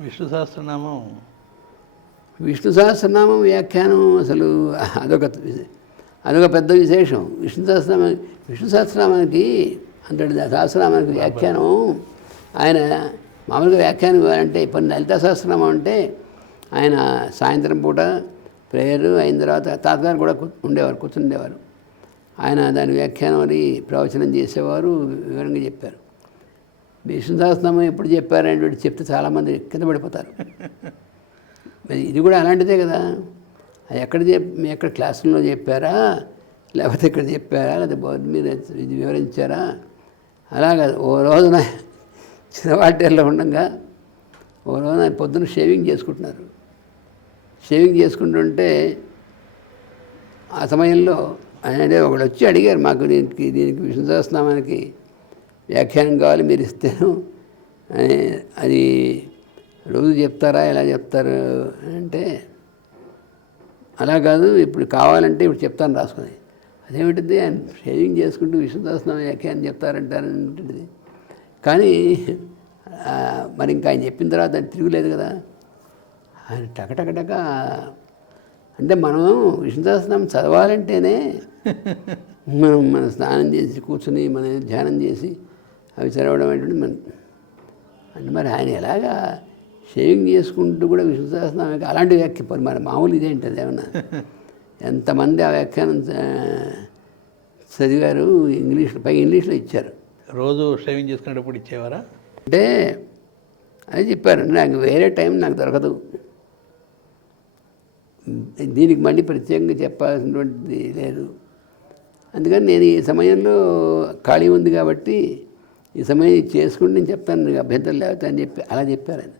విష్ణు సహస్రనామం వ్యాఖ్యానం అసలు అదొక పెద్ద విశేషం. విష్ణు సహస్రనామానికి అంతటి సహస్రనామానికి వ్యాఖ్యానం ఆయన మామూలుగా వ్యాఖ్యానం ఇవ్వాలంటే ఇప్పుడు లలితా సహస్రనామం అంటే ఆయన సాయంత్రం పూట ప్రేయర్ అయిన తర్వాత తాతగారు కూడా కూర్చుండేవారు. ఆయన దాని వ్యాఖ్యానం అని ప్రవచనం చేసేవారు, వివరంగా చెప్పారు. విష్ణు సహస్రనామం ఎప్పుడు చెప్పారనేటువంటి చెప్తే చాలామంది కింద పడిపోతారు. మరి ఇది కూడా అలాంటిదే కదా. అది ఎక్కడ క్లాసుల్లో చెప్పారా, లేకపోతే ఇక్కడ చెప్పారా, లేకపోతే బోర్డు మీద ఇది వివరించారా, అలాగా. ఓ రోజున చిన్నవాటిల్లో ఉండగా ఓ రోజున పొద్దున్న షేవింగ్ చేసుకుంటున్నారు. షేవింగ్ చేసుకుంటుంటే ఆ సమయంలో అంటే ఒకడు వచ్చి అడిగారు, మాకు దీనికి విష్ణు సహస్రనామానికి వ్యాఖ్యానం కావాలి, మీరు ఇస్తేను అది రోజు చెప్తారా, ఎలా చెప్తారు అంటే, అలా కాదు, ఇప్పుడు కావాలంటే ఇప్పుడు చెప్తాను రాసుకుని. అదేమిటిది, ఆయన షేవింగ్ చేసుకుంటూ విష్ణు సహస్రనామ వ్యాఖ్యానం చెప్తారంటారనేటువంటిది. కానీ మరి ఇంకా ఆయన చెప్పిన తర్వాత అది తిరుగులేదు కదా. ఆయన టకటకటక అంటే మనం విష్ణు సహస్రనామం చదవాలంటేనే మన స్నానం చేసి కూర్చుని మన ధ్యానం చేసి అవి చదవడం అనేటువంటి అంటే మరి ఆయన ఎలాగా షేవింగ్ చేసుకుంటూ కూడా విష్ణు సహస్రనామానికి అలాంటి వ్యాఖ్య మరి మామూలు ఇదేంటది ఏమన్నా. ఎంతమంది ఆ వ్యాఖ్యానం చదివారు, ఇంగ్లీష్లో ఇచ్చారు. రోజు షేవింగ్ చేసుకునేటప్పుడు ఇచ్చేవారా? అంటే అది చెప్పారు, నాకు వేరే టైం నాకు దొరకదు, దీనికి మళ్ళీ ప్రత్యేకంగా చెప్పాల్సినటువంటిది లేదు, అందుకని నేను ఈ సమయంలో ఖాళీ ఉంది కాబట్టి ఈ సమయం చేసుకుంటే నేను చెప్తాను, నీకు అభ్యంతరం లేకపోతే అని అలా చెప్పారు ఆయన.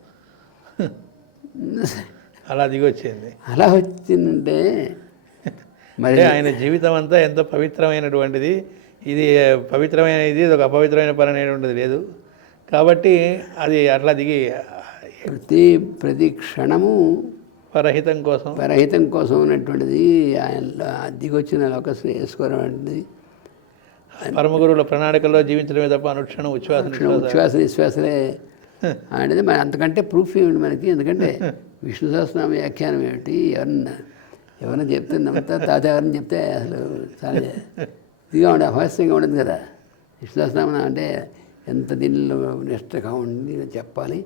అలా దిగొచ్చింది. అలా వచ్చిందంటే మరి ఆయన జీవితం అంతా ఎంతో పవిత్రమైనటువంటిది. ఇది పవిత్రమైనది, ఒక అపవిత్రమైన పని అనేటువంటిది లేదు కాబట్టి అది అట్లా దిగి ప్రతి క్షణము పరహితం కోసం ఉన్నటువంటిది ఆయన దిగొచ్చిన లోకస్ వేసుకోవడం అనేది పరమగురువుల ప్రణాళికల్లో జీవించడమే తప్ప అనుక్షణం ఉచ్ఛ్వాస నిశ్వాసలే అనేది. మరి అంతకంటే ప్రూఫ్ ఏమిటి మనకి? ఎందుకంటే విష్ణు సహస్రనామ వ్యాఖ్యానం ఏమిటి, ఎవరన్నా చెప్తే నమ్ముతా, తాత ఎవరని చెప్తే అసలు చాలా ఇదిగా ఉండే అభాస్యంగా ఉండదు కదా. విష్ణు సహస్రనామం అంటే ఎంత దీనిలో నిష్టగా ఉండి చెప్పాలి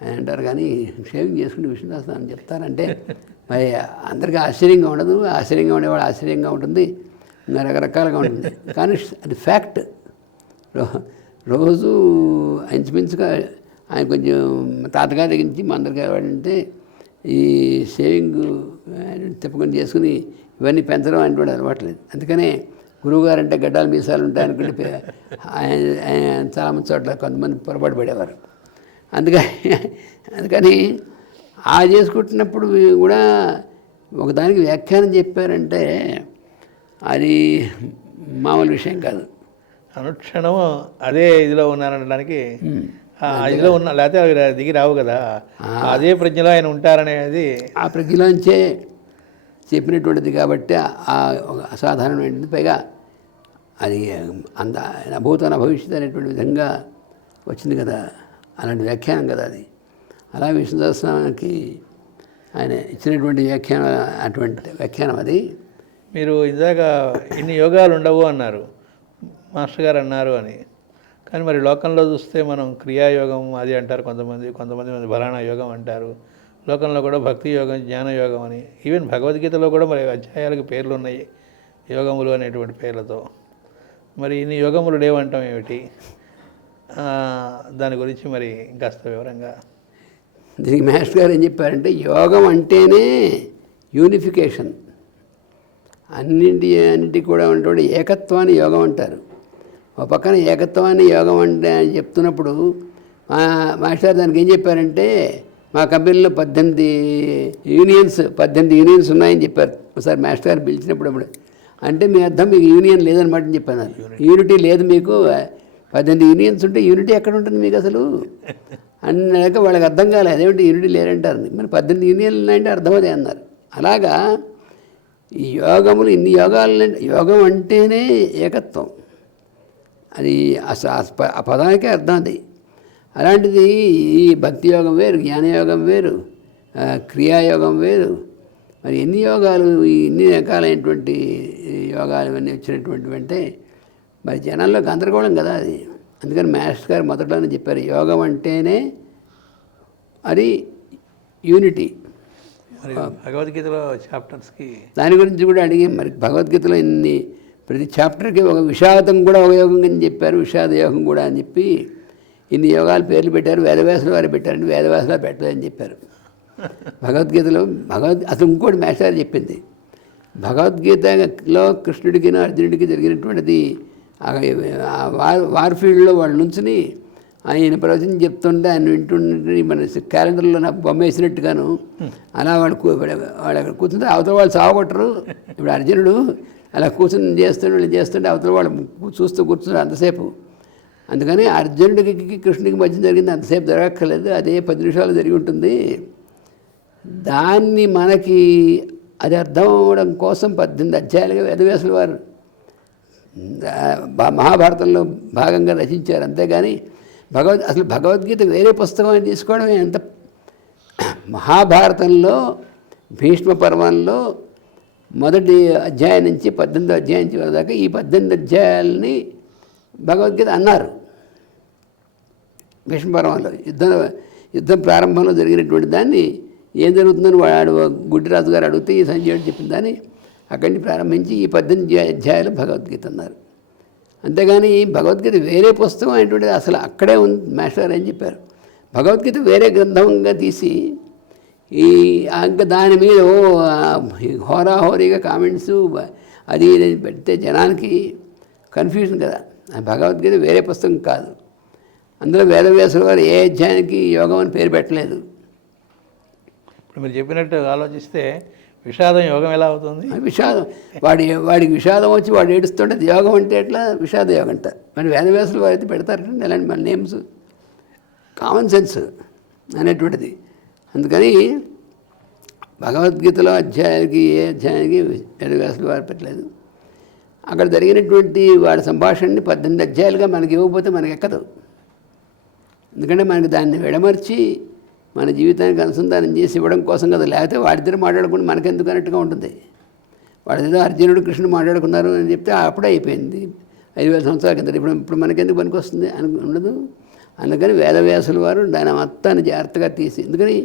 అని అంటారు. కానీ షేవింగ్ చేసుకుని విష్ణు సహస్రనామం చెప్తారంటే మరి అందరికీ ఆశ్చర్యంగా ఉండదు. ఆశ్చర్యంగా ఉండేవాడు ఆశ్చర్యంగా ఉంటుంది, ఇంకా రకరకాలుగా ఉంటుంది. కానీ అది ఫ్యాక్ట్. రోజు ఇంచుమించుగా ఆయన కొంచెం తాతగారి దగ్గర నుంచి మా అందరికీ అంటే ఈ షేవింగ్ తిప్పుకొని చేసుకుని ఇవన్నీ పెంచడం అనేటువంటి అలవాట్లేదు. అందుకనే గురువుగారు అంటే గడ్డాలు మీసాలు ఉంటాయి అనుకుంటే ఆయన చాలామంది చోట్ల కొంతమంది పొరపాటు పడేవారు. అందుకని ఆ చేసుకుంటున్నప్పుడు కూడా ఒకదానికి వ్యాఖ్యానం చెప్పారంటే అది మామూలు విషయం కాదు. అనుక్షణం అదే ఇదిలో ఉన్నారనడానికి ఇదిలో ఉన్న, లేకపోతే అవి దిగి రావు కదా. అదే ప్రజ్ఞలో ఆయన ఉంటారనేది ఆ ప్రజ్ఞలోంచే చెప్పినటువంటిది కాబట్టి అసాధారణమైనది. పైగా అది అంత అభూత భవిష్యత్ అనేటువంటి విధంగా వచ్చింది కదా, అలాంటి వ్యాఖ్యానం కదా అది. అలా విష్ణు సహస్రనామానికి ఆయన ఇచ్చినటువంటి వ్యాఖ్యానం, అటువంటి వ్యాఖ్యానం అది. మీరు ఇందాక ఇన్ని యోగాలు ఉండవు అన్నారు, మాస్టర్ గారు అన్నారు అని. కానీ మరి లోకంలో చూస్తే మనం క్రియాయోగం అది అంటారు కొంతమంది బలానా యోగం అంటారు. లోకంలో కూడా భక్తి యోగం, జ్ఞాన యోగం అని, ఈవెన్ భగవద్గీతలో కూడా మరి అధ్యాయాలకు పేర్లు ఉన్నాయి యోగములు అనేటువంటి పేర్లతో. మరి ఇన్ని యోగములు లేవంటాం ఏమిటి? దాని గురించి మరి ఇంకాస్త వివరంగా. దీనికి మాస్టర్ గారు ఏం చెప్పారంటే, యోగం అంటేనే యూనిఫికేషన్, అన్నింటి కూడా ఉన్నటువంటి ఏకత్వాన్ని యోగం అంటారు. ఒక పక్కన ఏకత్వాన్ని యోగం అంటే అని చెప్తున్నప్పుడు మాస్టర్ దానికి ఏం చెప్పారంటే మా కంపెనీలో 18 యూనియన్స్ ఉన్నాయని చెప్పారు. ఒకసారి మాస్టర్ గారు పిలిచినప్పుడు అంటే మీ అర్థం మీకు యూనియన్ లేదనమాట అని చెప్పాను. యూనిటీ లేదు మీకు, 18 యూనియన్స్ ఉంటే యూనిటీ ఎక్కడ ఉంటుంది మీకు అసలు అన్నాక వాళ్ళకి అర్థం కాలేదు. అదేమిటి యూనిటీ లేరంటారు, మరి 18 యూనియన్లు ఉన్నాయంటే అర్థమదే అన్నారు. అలాగా ఈ యోగములు ఇన్ని యోగం అంటేనే ఏకత్వం, అది ఆ పదానికే అర్థం అది. అలాంటిది ఈ భక్తి యోగం వేరు, జ్ఞానయోగం వేరు, క్రియాయోగం వేరు, మరి ఎన్ని యోగాలు, ఇన్ని రకాలైనటువంటి యోగాలు ఇవన్నీ వచ్చినటువంటివి అంటే మరి జనాల్లో గందరగోళం కదా అది. అందుకని మాస్టర్ గారు మొదట్లోనే చెప్పారు, యోగం అంటేనే అది యూనిటీ. మరి భగవద్గీతలో చాప్టర్స్కి దాని గురించి కూడా అడిగాం. మరి భగవద్గీతలో ప్రతి చాప్టర్కి ఒక విషాదం కూడా ఒక యోగం అని చెప్పారు, విషాద యోగం కూడా అని చెప్పి ఇన్ని యోగాలు పేర్లు పెట్టారు. వేదవ్యాసుల వారు పెట్టారండి, వేదవ్యాసులా పెట్టలేదని చెప్పారు భగవద్గీతలో. అసలు ఇంకోటి మాస్టర్ చెప్పింది, భగవద్గీతలో కృష్ణుడికి అర్జునుడికి జరిగినటువంటిది వార్ఫీల్డ్లో వాళ్ళు నుంచుని ఆయన ప్రవచనం చెప్తుంటే ఆయన వింటుంటే మన క్యాలెండర్లో నాకు బొమ్మ వేసినట్టుగాను అలా వాళ్ళు అక్కడ కూర్చుంటే అవతల వాళ్ళు సాగొట్టరు. ఇప్పుడు అర్జునుడు అలా కూర్చొని చేస్తుంటే అవతల వాళ్ళు చూస్తూ కూర్చున్నారు అంతసేపు. అందుకని అర్జునుడికి కృష్ణుడికి మధ్య జరిగింది అంతసేపు జరగక్కర్లేదు, అదే 10 నిమిషాలు జరిగి ఉంటుంది. దాన్ని మనకి అది అర్థం అవ్వడం కోసం 18 అధ్యాయాలుగా వేదవ్యాసుల వారు మహాభారతంలో భాగంగా రచించారు. అంతేగాని అసలు భగవద్గీత వేరే పుస్తకం అని తీసుకోవడం ఎంత. మహాభారతంలో భీష్మ పర్వంలో మొదటి అధ్యాయం నుంచి 18వ అధ్యాయం చివరి దాకా ఈ 18 అధ్యాయాలని భగవద్గీత అన్నారు. భీష్మ పర్వంలో యుద్ధం ప్రారంభంలో జరిగినటువంటి దాన్ని ఏం జరుగుతుందని వాడు గుడ్డిరాజు గారు అడిగితే ఈ సంజయుడు చెప్పిన దాన్ని అక్కడి నుంచి ప్రారంభించి ఈ 18 అధ్యాయాలు భగవద్గీత అన్నారు. అంతేగాని భగవద్గీత వేరే పుస్తకం అనేటువంటిది అసలు అక్కడే ఉంది. మాస్టర్ గారు ఏం చెప్పారు, భగవద్గీత వేరే గ్రంథంగా తీసి ఇంకా దాని మీద హోరాహోరీగా కామెంట్స్ అది ఇది పెడితే జనానికి కన్ఫ్యూజన్ కదా. భగవద్గీత వేరే పుస్తకం కాదు. అందులో వేదవ్యాసుల వారు ఏ అధ్యాయానికి యోగం అని పేరు పెట్టలేదు. ఇప్పుడు మీరు చెప్పినట్టు ఆలోచిస్తే విషాదం యోగం ఎలా అవుతుంది? విషాదం వాడికి విషాదం వచ్చి వాడు ఏడుస్తుంటే అది యోగం అంటే ఎట్లా? విషాద యోగం అంట. మరి వేదవ్యాసులు వారు అయితే పెడతారంటే ఎలాంటి మన నేమ్స్, కామన్ సెన్స్ అనేటువంటిది. అందుకని భగవద్గీతలో అధ్యాయానికి ఏ అధ్యాయానికి వేదవ్యాసులు వారు పెట్టలేదు. అక్కడ జరిగినటువంటి వాడి సంభాషణని 18 అధ్యాయాలుగా మనకి ఇవ్వకపోతే మనకి ఎక్కదు. ఎందుకంటే మనకి దాన్ని విడమర్చి మన జీవితానికి అనుసంధానం చేసి ఇవ్వడం కోసం కదా. లేకపోతే వాడిద్దరు మాట్లాడుకుంటే మనకెందుకు అన్నట్టుగా ఉంటుంది. వాడిదో అర్జునుడు కృష్ణుడు మాట్లాడుకున్నారు అని చెప్తే అప్పుడే అయిపోయింది, 5,000 సంవత్సరాల కింద. ఇప్పుడు మనకెందుకు పనికి వస్తుంది అని ఉండదు. అందుకని వేదవ్యాసుల వారు దాని మొత్తాన్ని జాగ్రత్తగా తీసి, ఎందుకని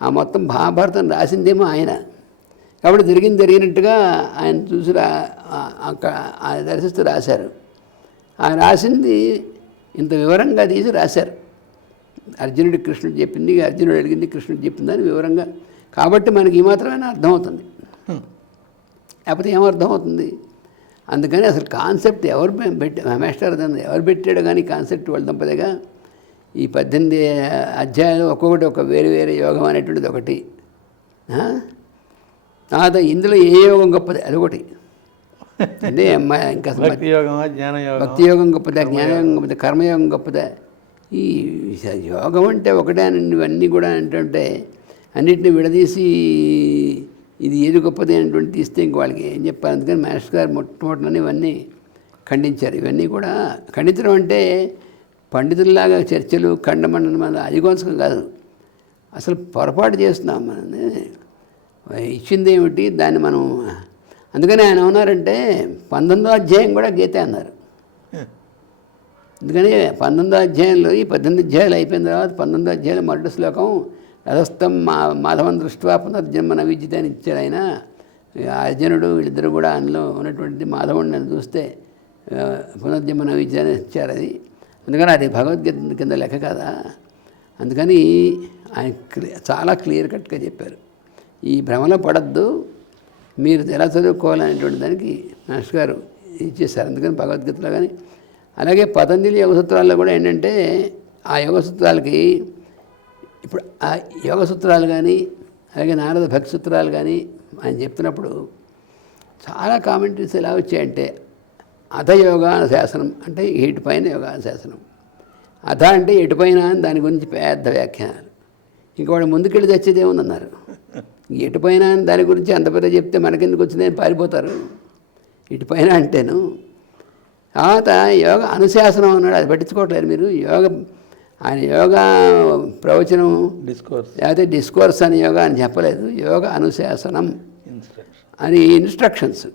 ఆ మొత్తం మహాభారతం రాసిందేమో ఆయన, కాబట్టి జరిగినట్టుగా ఆయన చూసి దర్శిస్తూ రాశారు. ఆ రాసింది ఇంత వివరంగా తీసి రాశారు. అర్జునుడి కృష్ణుడు చెప్పింది, అర్జునుడు అడిగింది కృష్ణుడు చెప్పిందని వివరంగా. కాబట్టి మనకి ఈ మాత్రమే అర్థమవుతుంది, లేకపోతే ఏమర్థమవుతుంది? అందుకని అసలు కాన్సెప్ట్ ఎవరు మాస్టర్ ఎవరు పెట్టాడో కానీ కాన్సెప్ట్ వాళ్ళ దంపతిగా ఈ 18 అధ్యాయాలు ఒక్కొక్కటి ఒక వేరే వేరే యోగం అనేటువంటిది ఒకటి. తర్వాత ఇందులో ఏ యోగం గొప్పది అదొకటి. అంటే ఇంకా భక్తి యోగం గొప్పదా, జ్ఞానయోగం గొప్పదా, కర్మయోగం గొప్పదా? ఈ యోగం అంటే ఒకటే అని ఇవన్నీ కూడా ఏంటంటే అన్నిటిని విడదీసి ఇది ఏది గొప్పది అనేటువంటి తీస్తే ఇంక వాళ్ళకి ఏం చెప్పాలి. అందుకని మాస్టర్ గారు మొట్టమొదటిలోనే ఇవన్నీ ఖండించారు. ఇవన్నీ కూడా ఖండించడం అంటే పండితుల్లాగా చర్చలు ఖండమండనం మన అధిగోంచకం కాదు, అసలు పొరపాటు చేస్తున్నాం. మనం ఇచ్చింది ఏమిటి దాన్ని మనం. అందుకని ఆయన ఏమన్నారంటే 19వ అధ్యాయం కూడా గీతే అన్నారు. అందుకని 19వ అధ్యాయంలో ఈ 18 అధ్యాయాలు అయిపోయిన తర్వాత 19వ అధ్యాయంలో మొదటి శ్లోకం రథస్థం మాధవం దృష్ట్యా పునర్జన్మ నవిద్యతే అని ఇచ్చారు ఆయన. అర్జునుడు వీళ్ళిద్దరు కూడా అందులో ఉన్నటువంటి మాధవుడిని చూస్తే పునర్జన్మ నవిద్య అని ఇచ్చారు. అది అందుకని అది భగవద్గీత కింద లెక్క కదా. అందుకని ఆయన చాలా క్లియర్ కట్గా చెప్పారు, ఈ భ్రమలో పడద్దు, మీరు ఎలా చదువుకోవాలనేటువంటి దానికి మాస్టర్ గారు ఇచ్చేశారు. అందుకని భగవద్గీతలో కానీ అలాగే పతంజలి యోగ సూత్రాల్లో కూడా ఏంటంటే ఆ యోగ సూత్రాలకి ఇప్పుడు ఆ యోగ సూత్రాలు కానీ అలాగే నారద భక్తి సూత్రాలు కానీ ఆయన చెప్తున్నప్పుడు చాలా కామెంటరీస్ ఎలా వచ్చాయంటే అధ యోగానుశాసనం అంటే ఎటుపైన యోగానుశాసనం, అధ అంటే ఎటుపైన అని దాని గురించి పెద్ద వ్యాఖ్యానాలు. ఇంక వాడు ముందుకెళ్ళి తెచ్చేది ఏముందన్నారు. ఎటుపైన అని దాని గురించి అంత పెద్ద చెప్తే మనకెందుకు వచ్చిందని పారిపోతారు. ఇటుపైన అంటేను తర్వాత యోగ అనుశాసనం అన్నాడు, అది పట్టించుకోవట్లేదు మీరు. ఆయన యోగా ప్రవచనం లేకపోతే డిస్కోర్స్ అని యోగా అని చెప్పలేదు, యోగ అనుశాసనం అని ఇన్స్ట్రక్షన్స్.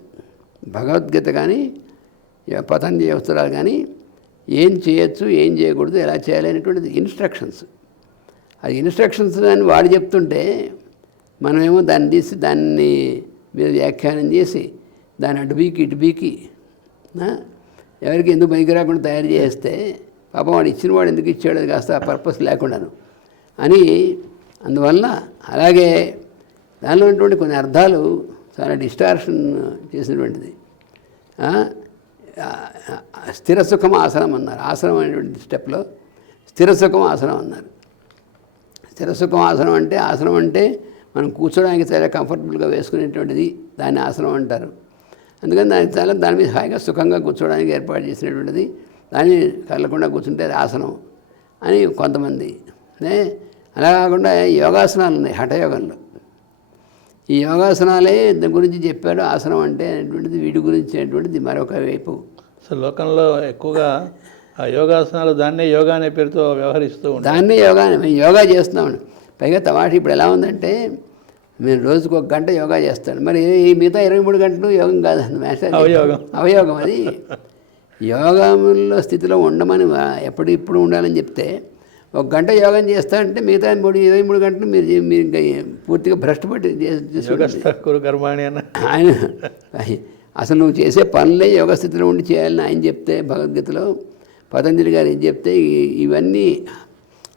భగవద్గీత కానీ పతంజలి యోగసూత్రాలు కానీ ఏం చేయొచ్చు ఏం చేయకూడదు ఎలా చేయాలి అనేటువంటిది ఇన్స్ట్రక్షన్స్. అది ఇన్స్ట్రక్షన్స్ అని వాడు చెప్తుంటే మనమేమో దాన్ని తీసి దాన్ని మీద వ్యాఖ్యానం చేసి దాన్ని అటుబీకి ఇటుబీకి ఎవరికి ఎందుకు పనికి రాకుండా తయారు చేస్తే పాపం వాడు ఇచ్చిన వాడు ఎందుకు ఇచ్చాడు అది కాస్త ఆ పర్పస్ లేకుండాను అని. అందువల్ల అలాగే దానిలో ఉన్నటువంటి కొన్ని అర్థాలు చాలా డిస్టార్షన్ చేసినటువంటిది. స్థిర సుఖం ఆసనం అన్నారు. ఆసనం అనేటువంటి స్టెప్లో స్థిర సుఖం ఆసనం అన్నారు. స్థిర సుఖం ఆసనం అంటే మనం కూర్చోడానికి చాలా కంఫర్టబుల్గా వేసుకునేటువంటిది దాన్ని ఆసనం అంటారు. అందుకని దాని మీద హాయిగా సుఖంగా కూర్చోవడానికి ఏర్పాటు చేసినటువంటిది, దాన్ని కదలకుండా కూర్చుంటే అది ఆసనం అని కొంతమంది. అలా కాకుండా యోగాసనాలు ఉన్నాయి హఠయోగంలో. ఈ యోగాసనాలే దాని గురించి చెప్పాడు. ఆసనం అంటే అనేటువంటిది వీటి గురించి అనేటువంటిది మరొక వైపు. అసలు లోకంలో ఎక్కువగా ఆ యోగాసనాలు దాన్నే యోగా అనే పేరుతో వ్యవహరిస్తూ ఉంటారు. దాన్నే మేము యోగా చేస్తున్నామండి. పైగా తమాషా ఇప్పుడు ఎలా ఉందంటే మీరు రోజుకు 1 గంట యోగా చేస్తాడు, మరి ఈ మిగతా 23 గంటలు యోగం కాదు అవయోగం. అది యోగంలో స్థితిలో ఉండమని ఇప్పుడు ఉండాలని చెప్తే 1 గంట యోగం చేస్తాడంటే మిగతా 23 గంటలు మీరు ఇంకా పూర్తిగా భ్రష్టుపట్టి ఆయన అసలు నువ్వు చేసే పనులే యోగ స్థితిలో ఉండి చేయాలని ఆయన చెప్తే భగవద్గీతలో పతంజలి గారు ఏం చెప్తే ఇవన్నీ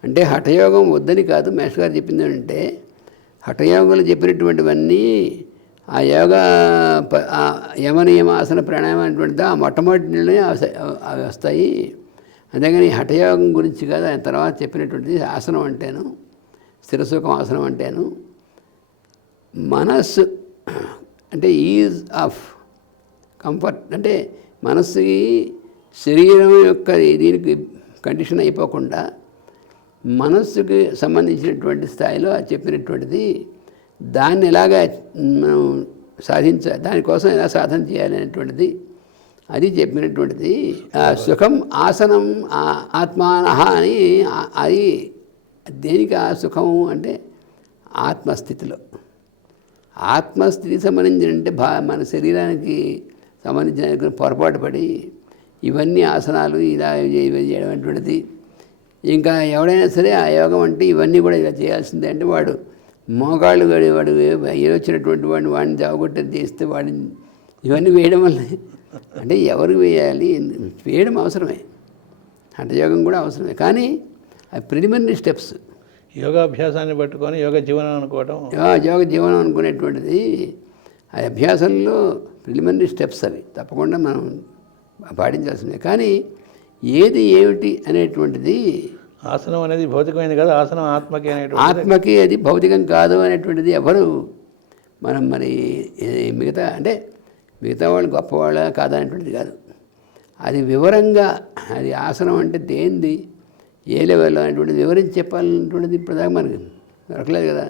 అంటే హఠయోగం వద్దని కాదు. మేష్ గారు చెప్పింది అంటే హఠయోగంలో చెప్పినటువంటివన్నీ ఆ యోగా యమనియమ ఆసన ప్రాణాయామం అనేటువంటిది ఆ మొట్టమొదటిలోనే అవి వస్తాయి. అంతేగాని హఠయోగం గురించి కాదు. ఆయన తర్వాత చెప్పినటువంటిది ఆసనం అంటేను స్థిరసుఖం ఆసనం అంటేను మనస్సు అంటే ఈజ్ ఆఫ్ కంఫర్ట్ అంటే మనస్సుకి శరీరం యొక్క దీనికి కండిషన్ అయిపోకుండా మనస్సుకి సంబంధించినటువంటి స్థాయిలో చెప్పినటువంటిది దాన్ని ఎలాగా మనం దానికోసం ఎలా సాధన చేయాలి అనేటువంటిది అది చెప్పినటువంటిది. సుఖం ఆసనం ఆత్మానహ అని అది దేనికి ఆ సుఖము అంటే ఆత్మస్థితిలో. ఆత్మస్థితికి సంబంధించినంటే మన శరీరానికి సంబంధించిన పొరపాటు పడి ఇవన్నీ ఆసనాలు ఇలా ఇవి చేయడం అనేటువంటిది. ఇంకా ఎవడైనా సరే ఆ యోగం అంటే ఇవన్నీ కూడా ఇలా చేయాల్సిందే అంటే వాడు మోగాళ్ళు వాడు వచ్చినటువంటి వాడిని జావగొట్టేది చేస్తే వాడిని ఇవన్నీ వేయడం వల్ల అంటే ఎవరు వేయాలి వేయడం అవసరమే, హఠయోగం కూడా అవసరమే. కానీ అవి ప్రిలిమినరీ స్టెప్స్. యోగాభ్యాసాన్ని పట్టుకొని యోగ జీవనం అనుకోవడం యోగ జీవనం అనుకునేటువంటిది ఆ అభ్యాసంలో ప్రిలిమినరీ స్టెప్స్ అవి తప్పకుండా మనం పాటించాల్సిందే. కానీ ఏది ఏమిటి అనేటువంటిది ఆసనం అనేది భౌతికమైనది కాదు, ఆసనం ఆత్మకి అది భౌతికం కాదు అనేటువంటిది ఎవరు మనం మరి మిగతా వాళ్ళు గొప్పవాళ్ళ కాదనేటువంటిది కాదు. అది వివరంగా అది ఆసనం అంటే దేంది ఏ లెవెల్లో అనేటువంటిది వివరించి చెప్పాలనేటువంటిది ఇప్పటిదాకా మనకి దొరకలేదు కదా.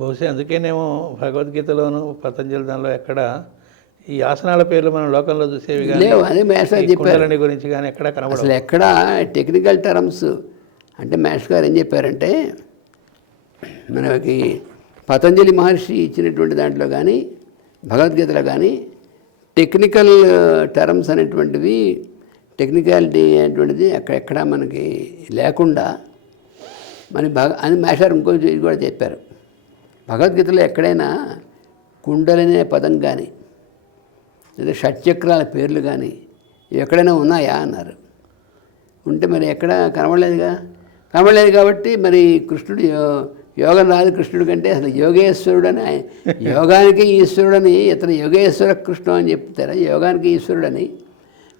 బహుశా అందుకేనేమో భగవద్గీతలోను పతంజలి దానిలో ఎక్కడ ఈ ఆసనాల పేర్లు మనం లోకంలో చూసేవి లేవు. అదే మేస్టర్ చెప్పారు గురించి కానీ ఎక్కడ కనబడదు. అసలు ఎక్కడ టెక్నికల్ టర్మ్స్ అంటే మేస్టర్ గారు ఏం చెప్పారంటే మనకి పతంజలి మహర్షి ఇచ్చినటువంటి దాంట్లో కానీ భగవద్గీతలో కానీ టెక్నికల్ టర్మ్స్ అనేటువంటివి టెక్నికాలిటీ అనేటువంటిది అక్కడెక్కడ మనకి లేకుండా అని మేస్టర్ ఇంకో కూడా చెప్పారు. భగవద్గీతలో ఎక్కడైనా కుండలనే పదం కానీ లేదా షట్చక్రాల పేర్లు కానీ ఎక్కడైనా ఉన్నాయా అన్నారు. ఉంటే మరి ఎక్కడ కనబడలేదు కాబట్టి మరి కృష్ణుడు యోగం రాదు కృష్ణుడు కంటే అసలు యోగేశ్వరుడని యోగానికి ఈశ్వరుడని ఇతను యోగేశ్వర కృష్ణుడు అని చెప్తారా యోగానికి ఈశ్వరుడని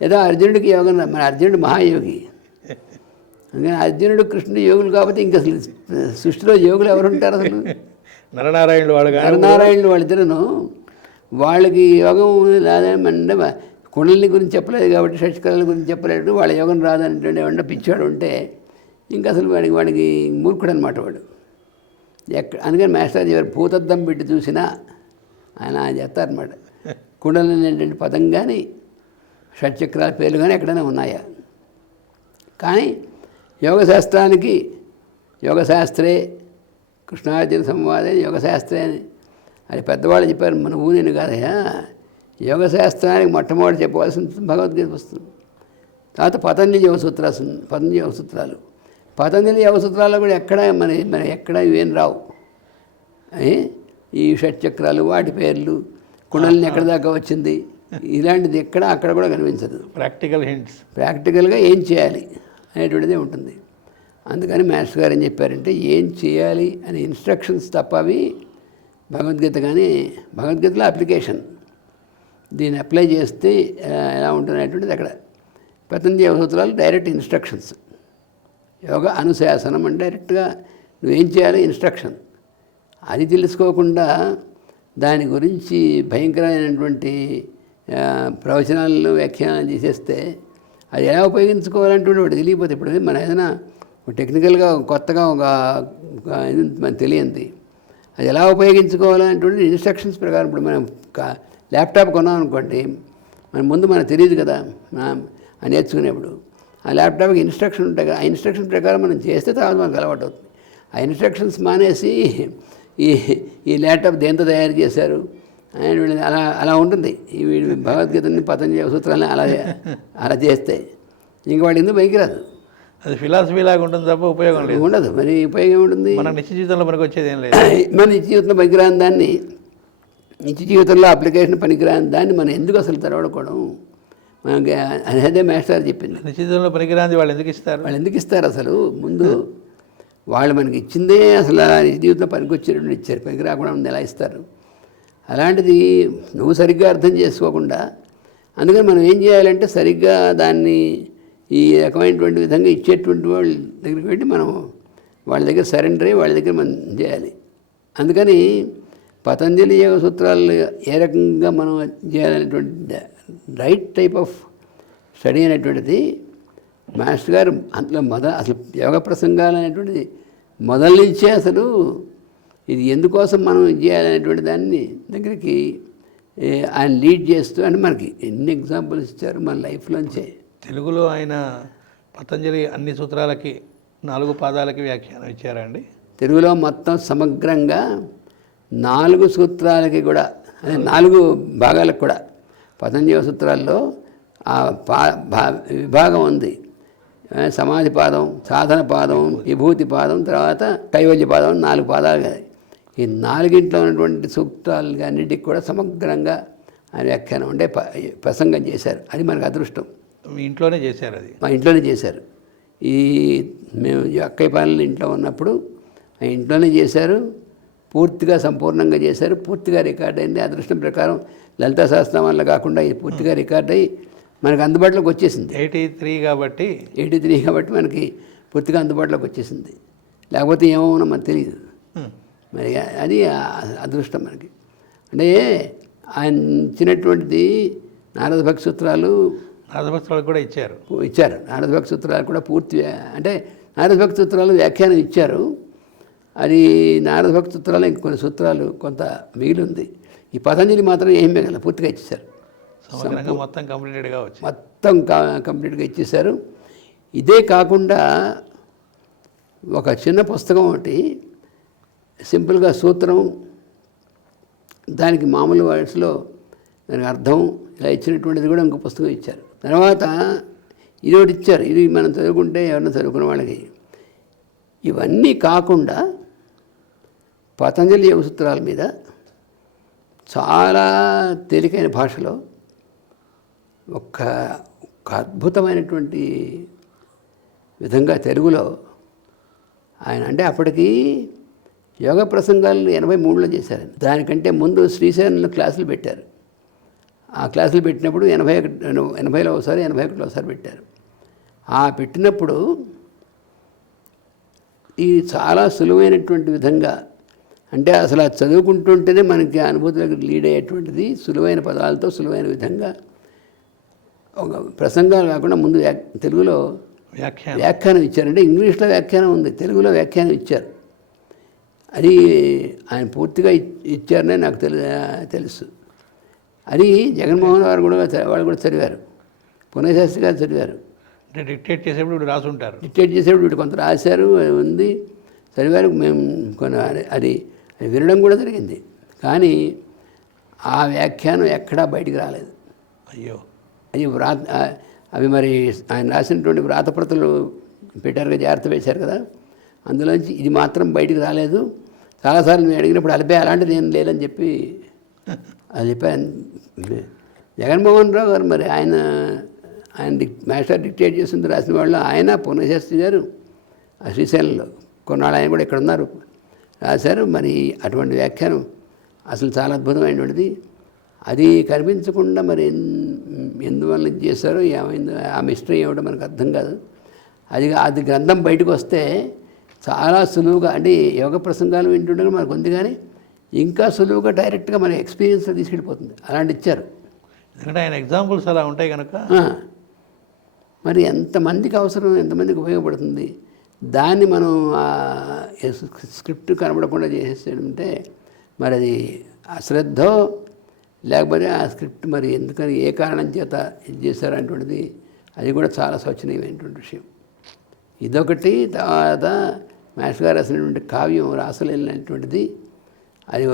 ఏదో అర్జునుడికి యోగం మన అర్జునుడు మహాయోగి, అందుకని అర్జునుడు కృష్ణుడు యోగులు కాబట్టి ఇంకా అసలు సృష్టిలో యోగులు ఎవరు ఉంటారు అసలు? నరనారాయణులు వాళ్ళు కానీ నరనారాయణులు వాళ్ళిద్దరును వాళ్ళకి యోగం రాదంటే కుండలిని గురించి చెప్పలేదు కాబట్టి షట్కళల గురించి చెప్పలేదు, వాళ్ళ యోగం రాదంటే ఏమన్నా పిచ్చాడు ఉంటే ఇంకా అసలు వాడికి మూర్ఖుడు అనమాట వాడు. అందుకని మాస్టర్ ఎవరు భూతద్దం పెట్టి చూసినా ఆయన చెప్తారనమాట, కుండలిని ఏంటంటే పదం కానీ షట్చక్రాల పేర్లు కానీ ఎక్కడైనా ఉన్నాయా? కానీ యోగశాస్త్రానికి యోగశాస్త్రే కృష్ణార్జున సంవాదే యోగశాస్త్రే అని అది పెద్దవాళ్ళు చెప్పారు, మన ఊరిని కాదయా. యోగశాస్త్రానికి మొట్టమొదటి చెప్పవలసిన భగవద్గీత వస్తుంది, తర్వాత పతంజలి యోగసూత్రాలు. పతంజలి యోగసూత్రాల్లో కూడా ఎక్కడ మన ఎక్కడ ఇవేం రావు. ఈ షట్చక్రాలు వాటి పేర్లు కుండలిని ఎక్కడి దాకా వచ్చింది ఇలాంటిది అక్కడ కూడా కనిపించదు. ప్రాక్టికల్గా ఏం చేయాలి అనేటువంటిదే ఉంటుంది. అందుకని మాస్టర్ గారు ఏం చెప్పారంటే ఏం చేయాలి అనే ఇన్స్ట్రక్షన్స్ తప్ప అవి భగవద్గీత కానీ భగవద్గీతలో అప్లికేషన్, దీన్ని అప్లై చేస్తే ఎలా ఉంటుంది అనేటువంటిది అక్కడ. పతంజలి యోగసూత్రాలు డైరెక్ట్ ఇన్స్ట్రక్షన్స్, యోగ అనుశాసనం అంటే డైరెక్ట్గా నువ్వేం చేయాలి ఇన్స్ట్రక్షన్. అది తెలుసుకోకుండా దాని గురించి భయంకరమైనటువంటి ప్రవచనాలను వ్యాఖ్యానాలు చేసేస్తే అది ఎలా ఉపయోగించుకోవాలంటే వాడు తెలియకపోతే, ఇప్పుడు మనం ఏదైనా టెక్నికల్గా కొత్తగా ఒక ఇది మనకు తెలియంది, అది ఎలా ఉపయోగించుకోవాలనేటువంటి ఇన్స్ట్రక్షన్స్ ప్రకారం. ఇప్పుడు మనం ల్యాప్టాప్ కొన్నాం అనుకోండి, ముందు మనకు తెలియదు కదా నేర్చుకునేప్పుడు. ఆ ల్యాప్టాప్కి ఇన్స్ట్రక్షన్ ఉంటాయి కదా, ఆ ఇన్స్ట్రక్షన్ ప్రకారం మనం చేస్తే తర్వాత మనకు అలవాటు అవుతుంది. ఆ ఇన్స్ట్రక్షన్స్ మానేసి ఈ ల్యాప్టాప్ దేంతో తయారు చేశారు అని అలా ఉంటుంది. ఈ భగవద్గీతని పతంజలి సూత్రాలని అలా చేస్తే ఇంక వాడు ఎందుకు పైకి రాదు. అది ఫిలాసఫీ లాగా ఉంటుంది తప్ప ఉపయోగం లేదు, ఉండదు. మరి ఉపయోగం ఉంటుంది? మన నిత్య జీవితంలో మనకు వచ్చేది ఏం లేదు. మన నిత్య జీవితంలో పనికిరాని దాన్ని, నిత్య జీవితంలో అప్లికేషన్ పనికిరాని దాన్ని మనం ఎందుకు అసలు తెరవడకూడదు? మనకి అదే మాస్టర్ చెప్పింది. నిత్య జీవితంలో పనికిరాని వాళ్ళు ఎందుకు ఇస్తారు అసలు? ముందు వాళ్ళు మనకి ఇచ్చిందే అసలు నిత్య జీవితంలో పనికొచ్చేటప్పుడు ఇచ్చారు, పనికి రాకుండా ఉంది ఎలా ఇస్తారు? అలాంటిది నువ్వు సరిగ్గా అర్థం చేసుకోకుండా, అందుకని మనం ఏం చేయాలంటే సరిగ్గా దాన్ని ఈ రకమైనటువంటి విధంగా ఇచ్చేటువంటి వాళ్ళ దగ్గరికి వెళ్ళి మనం వాళ్ళ దగ్గర సరెండర్ అయ్యి వాళ్ళ దగ్గర మనం చేయాలి. అందుకని పతంజలి యోగ సూత్రాలు ఏ రకంగా మనం చేయాలనేటువంటి రైట్ టైప్ ఆఫ్ స్టడీ అనేటువంటిది మాస్టర్ గారు అందులో అసలు యోగ ప్రసంగాలు అనేటువంటిది మొదల నుంచే అసలు ఇది ఎందుకోసం మనం చేయాలనేటువంటి దాన్ని దగ్గరికి ఆయన లీడ్ చేస్తూ అని మనకి ఎన్ని ఎగ్జాంపుల్స్ ఇచ్చారు మన లైఫ్లోంచే. తెలుగులో ఆయన పతంజలి అన్ని సూత్రాలకి 4 పాదాలకి వ్యాఖ్యానం ఇచ్చారండి. తెలుగులో మొత్తం సమగ్రంగా 4 సూత్రాలకి కూడా, అదే 4 భాగాలకు కూడా పతంజలి సూత్రాల్లో ఆ విభాగం ఉంది. సమాధి పాదం, సాధన పాదం, విభూతి పాదం, తర్వాత కైవల్య పాదం, 4 పాదాలు కదా. ఈ 4గింట్లో ఉన్నటువంటి సూత్రాలు అన్నిటికి కూడా సమగ్రంగా ఆయన వ్యాఖ్యానం అంటే ప్రసంగం చేశారు. అది మనకు అదృష్టం. మీ ఇంట్లోనే చేశారు? అది మా ఇంట్లోనే చేశారు. మేము అక్కయ్యపాలెం ఇంట్లో ఉన్నప్పుడు ఆ ఇంట్లోనే చేశారు. పూర్తిగా సంపూర్ణంగా చేశారు. పూర్తిగా రికార్డ్ అయింది. అదృష్టం ప్రకారం లలితా సహస్రనామం వల్ల కాకుండా ఇది పూర్తిగా రికార్డ్ అయ్యి మనకు అందుబాటులోకి వచ్చేసింది. 83 కాబట్టి మనకి పూర్తిగా అందుబాటులోకి వచ్చేసింది. లేకపోతే ఏమవునా మనకు తెలియదు. మరి అది అదృష్టం మనకి. అంటే ఆయన ఇచ్చినటువంటిది నారద భక్తి సూత్రాలు కూడా ఇచ్చారు. నారద భక్తి సూత్రాలు కూడా పూర్తి, అంటే నారద భక్తి సూత్రాలు వ్యాఖ్యానం ఇచ్చారు. అది నారద భక్తి సూత్రాలు ఇంకొన్ని సూత్రాలు కొంత మిగిలి ఉంది. ఈ పతంజలి మాత్రం ఏం మిగల పూర్తిగా ఇచ్చేశారు. మొత్తం కంప్లీట్గా ఇచ్చేశారు. ఇదే కాకుండా ఒక చిన్న పుస్తకం ఒకటి సింపుల్గా సూత్రం, దానికి మామూలు వర్డ్స్లో దానికి అర్థం ఇలా ఇచ్చినటువంటిది కూడా ఇంకో పుస్తకం ఇచ్చారు. తర్వాత ఇది ఒకటి ఇచ్చారు. ఇది మనం చదువుకుంటే ఎవరైనా చదువుకున్న వాళ్ళకి. ఇవన్నీ కాకుండా పతంజలి యోగ సూత్రాల మీద చాలా తేలికైన భాషలో ఒక అద్భుతమైనటువంటి విధంగా తెలుగులో ఆయన, అంటే అప్పటికి యోగ ప్రసంగాలు 83లో చేశారు. దానికంటే ముందు శ్రీశైలంలో క్లాసులు పెట్టారు. ఆ క్లాసులు పెట్టినప్పుడు 80లో ఒకసారి 81లో ఒకసారి పెట్టారు. ఆ పెట్టినప్పుడు ఈ చాలా సులువైనటువంటి విధంగా, అంటే అసలు అది చదువుకుంటుంటేనే మనకి అనుభూతిలోకి లీడ్ అయ్యేటువంటిది, సులువైన పదాలతో సులువైన విధంగా ఒక ప్రసంగాలు కాకుండా ముందు తెలుగులో వ్యాఖ్యానం ఇచ్చారంటే ఇంగ్లీష్లో వ్యాఖ్యానం ఉంది, తెలుగులో వ్యాఖ్యానం ఇచ్చారు. అది ఆయన పూర్తిగా ఇచ్చారనే నాకు తెలుసు. అది జగన్మోహన్ గారు కూడా వాళ్ళు కూడా చదివారు, పుణ్యశాస్త్రి గారు చదివారు. అంటే డిక్టేట్ చేసేప్పుడు వీడు రాసుంటారు. డిక్టేట్ చేసేప్పుడు వీడు కొంత రాశారు, ఉంది, చదివారు. మేము అది వినడం కూడా జరిగింది. కానీ ఆ వ్యాఖ్యానం ఎక్కడా బయటికి రాలేదు. అయ్యో. అది అవి మరి ఆయన రాసినటువంటి వ్రాతప్రతులు పెట్టారుగా, జాగ్రత్త వేశారు కదా, అందులోంచి ఇది మాత్రం బయటికి రాలేదు. చాలాసార్లు నేను అడిగినప్పుడు అలాంటిది ఏం లేదని చెప్పి అది చెప్పాను. జగన్మోహన్ రావు గారు మరి ఆయన మాస్టర్ డిక్టేట్ చేసింది రాసిన వాళ్ళు ఆయన, పుణ్యశాస్త్రి గారు ఆ శ్రీశైలంలో కొన్నాళ్ళు ఆయన కూడా ఇక్కడ ఉన్నారు, రాశారు. మరి అటువంటి వ్యాఖ్యానం అసలు చాలా అద్భుతమైనటువంటిది. అది కనిపించకుండా మరి ఎందువల్ల చేశారో ఏమైందో, ఆ మిస్టరీ ఏమిటో మనకు అర్థం కాదు. అది గ్రంథం బయటకు వస్తే చాలా సులువుగా, అంటే యోగ ప్రసంగాలు వింటుండగా మనకు ఉంది, కానీ ఇంకా సులువుగా డైరెక్ట్గా మన ఎక్స్పీరియన్స్లో తీసుకెళ్ళిపోతుంది. అలాంటి ఇచ్చారు. ఎందుకంటే ఆయన ఎగ్జాంపుల్స్ అలా ఉంటాయి కనుక. మరి ఎంతమందికి అవసరం, ఎంతమందికి ఉపయోగపడుతుంది. దాన్ని మనం స్క్రిప్ట్ కనబడకుండా చేసేస్తుంటే మరి అది అశ్రద్ధో లేకపోతే ఆ స్క్రిప్ట్ మరి ఎందుకని ఏ కారణం చేత ఇది చేశారనేటువంటిది అది కూడా చాలా శోచనీయమైనటువంటి విషయం. ఇదొకటి. తర్వాత మాస్టర్ గారు రాసినటువంటి కావ్యం రాసలేనటువంటిది, అది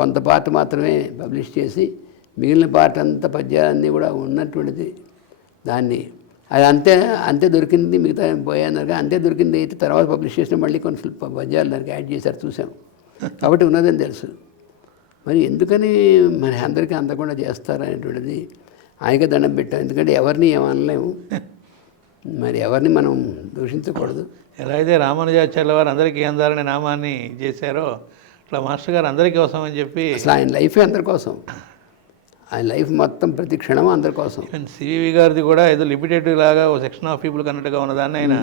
కొంత పార్ట్ మాత్రమే పబ్లిష్ చేసి మిగిలిన పార్ట్ అంతా పద్యాలన్నీ కూడా ఉన్నటువంటిది. దాన్ని అది అంతే దొరికింది, మిగతా పోయాన్నారు. అంతే దొరికింది అయితే తర్వాత పబ్లిష్ చేసిన మళ్ళీ కొన్ని పద్యాలు దానికి యాడ్ చేశారు, చూసాం. కాబట్టి ఉన్నదని తెలుసు. మరి ఎందుకని మరి అందరికీ అందకుండా చేస్తారనేటువంటిది ఆయనకే దండం పెట్టాం. ఎందుకంటే ఎవరిని ఏమనలేము, మరి ఎవరిని మనం దూషించకూడదు. ఎలా అయితే రామానుజాచార్యుల వారు అందరికీ అందాలనే నామాన్ని చేశారో అట్లా మాస్టర్ గారు అందరి కోసం అని చెప్పి, అసలు ఆయన లైఫే అందరి కోసం, ఆయన లైఫ్ మొత్తం ప్రతి క్షణం అందరి కోసం. ఈవెన్ సివివి గారిది కూడా ఏదో లిమిటెడ్ లాగా ఓ సెక్షన్ ఆఫ్ పీపుల్ అన్నట్టుగా ఉన్నదాన్ని ఆయన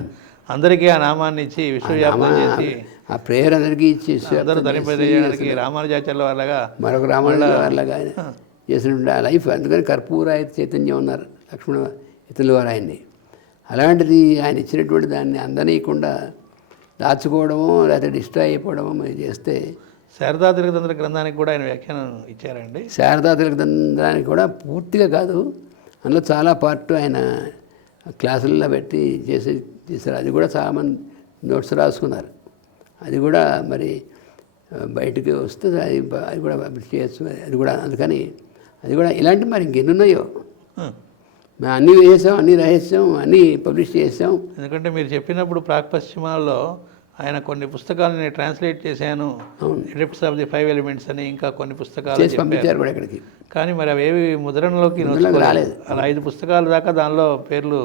అందరికీ ఆ నామాన్ని ఇచ్చి విశ్వవ్యాప్తం చేసి ఆ ప్రేయర్ అందరికీ ఇచ్చి అందరూ ధరింపజేయడానికి రామానుజాచార్యుల వారిలాగా మరొక రామానుజాచార్యుల వారిలాగా ఆయన చేసినటువంటి ఆ లైఫ్. అందుకని కర్పూరాయ చైతన్యం ఉన్నారు లక్ష్మణ ఇతరుల వారు ఆయన్ని. అలాంటిది ఆయన ఇచ్చినటువంటి దాన్ని అందనీయకుండా దాచుకోవడమో లేకపోతే డిస్ట్రాయ్ అయిపోవడమో మరి చేస్తే. శారదా తిలకతంత్ర గ్రంథానికి కూడా ఆయన వ్యాఖ్యానం ఇచ్చారండి. శారదా తిలకతంత్రానికి కూడా పూర్తిగా కాదు, అందులో చాలా పార్ట్ ఆయన క్లాసుల్లో పెట్టి చేశారు. అది కూడా చాలామంది నోట్స్ రాసుకున్నారు. అది కూడా మరి బయటకు వస్తే అది కూడా చేయొచ్చు. అది కూడా అందుకని అది కూడా ఇలాంటి మరి ఇంకెన్నున్నాయో మేము అన్నీ వేసాం, అన్నీ రాసేసాం, అన్నీ పబ్లిష్ చేసాం. ఎందుకంటే మీరు చెప్పినప్పుడు ప్రాక్ పశ్చిమాల్లో ఆయన కొన్ని పుస్తకాలు నేను ట్రాన్స్లేట్ చేశాను, ఎడిప్ట్స్ ఆఫ్ ది 5 ఎలిమెంట్స్ అని, ఇంకా కొన్ని పుస్తకాలు పంపించారు కూడా ఇక్కడికి. కానీ మరి అవేవి ముద్రణలోకి రాలేదు. అలా 5 పుస్తకాలు దాకా దానిలో పేర్లు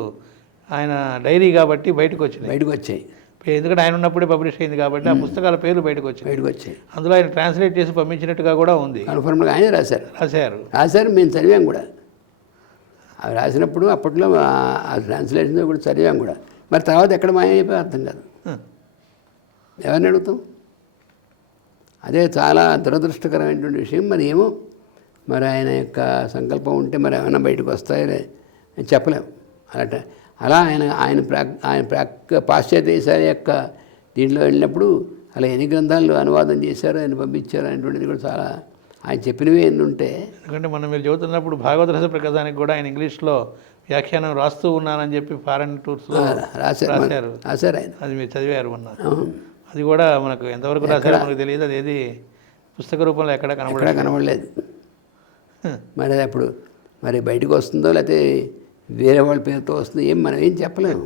ఆయన డైరీ కాబట్టి బయటకు వచ్చాయి. ఎందుకంటే ఆయన ఉన్నప్పుడే పబ్లిష్ అయింది కాబట్టి ఆ పుస్తకాల పేర్లు బయటకు వచ్చాయి. అందులో ఆయన ట్రాన్స్లేట్ చేసి పంపించినట్టుగా కూడా ఉంది. కన్ఫర్మ్గా ఆయన రాశారు. మేము చదివాం కూడా. అవి రాసినప్పుడు అప్పట్లో ఆ ట్రాన్స్లేషన్ కూడా చదివాం కూడా. మరి తర్వాత ఎక్కడ మాయమైపోయి అర్థం కాదు. ఎవరిని అడుగుతాం? అదే చాలా దురదృష్టకరమైనటువంటి విషయం. మరి ఏమో మరి ఆయన యొక్క సంకల్పం ఉంటే మరి ఏమైనా బయటకు వస్తాయో చెప్పలేము. అలా ఆయన పాశ్చాత్య దేశాల యొక్క దీంట్లో వెళ్ళినప్పుడు అలా ఎన్ని గ్రంథాలు అనువాదం చేశారో, ఆయన పంపించారు అనేటువంటిది కూడా చాలా ఆయన చెప్పినవి ఎన్ని ఉంటే. ఎందుకంటే మనం మీరు చదువుతున్నప్పుడు భాగవత రస ప్రకాశానికి కూడా ఆయన ఇంగ్లీష్లో వ్యాఖ్యానం రాస్తూ ఉన్నానని చెప్పి ఫారెన్ టూర్స్లో రాశారు ఆయన. అది మీరు చదివారు అన్నారు. అది కూడా మనకు ఎంతవరకు రాశారో మనకు తెలియదు. అది ఏది పుస్తక రూపంలో ఎక్కడ కనబడలేదు. మరి అప్పుడు మరి బయటకు వస్తుందో లేకపోతే వేరే వాళ్ళ పేరుతో వస్తుందో మనం ఏం చెప్పలేము.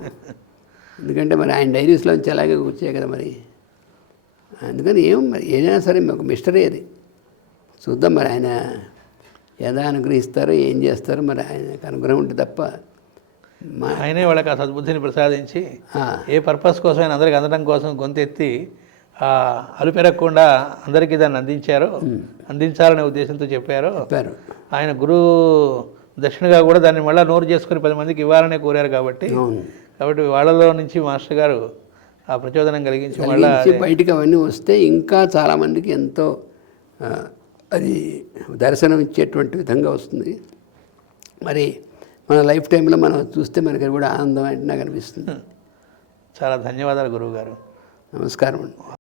ఎందుకంటే మరి ఆయన డైరీస్లో నుంచి అలాగే వచ్చాయి కదా మరి. అందుకని మరి ఏదైనా సరే ఒక మిస్టరీ అది. చూద్దాం మరి ఆయన ఎలా అనుగ్రహిస్తారో, ఏం చేస్తారో. మరి ఆయనకు అనుగ్రహం ఉంటే తప్ప ఆయనే వాళ్ళకి ఆ సద్బుద్ధిని ప్రసాదించి ఏ పర్పస్ కోసం ఆయన అందరికి అందడం కోసం గొంతెత్తి అలుపెరగకుండా అందరికీ దాన్ని అందించాలనే ఉద్దేశంతో చెప్పారు. చెప్పారు. ఆయన గురువు దక్షిణగా కూడా దాన్ని మళ్ళీ నోరు చేసుకుని 10 మందికి ఇవ్వాలనే కోరారు కాబట్టి వాళ్ళలో నుంచి మాస్టర్ గారు ఆ ప్రచోదనం కలిగించి మళ్ళీ బయటికి అవన్నీ వస్తే ఇంకా చాలామందికి ఎంతో అది దర్శనం ఇచ్చేటువంటి విధంగా వస్తుంది. మరి మన లైఫ్ టైంలో మనం చూస్తే మనకి కూడా ఆనందం అంటే నాకు అనిపిస్తుంది. చాలా ధన్యవాదాలు గురువు గారు. నమస్కారం అండి.